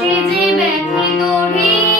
সে যে ব্যথিত হৃদয়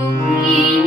you?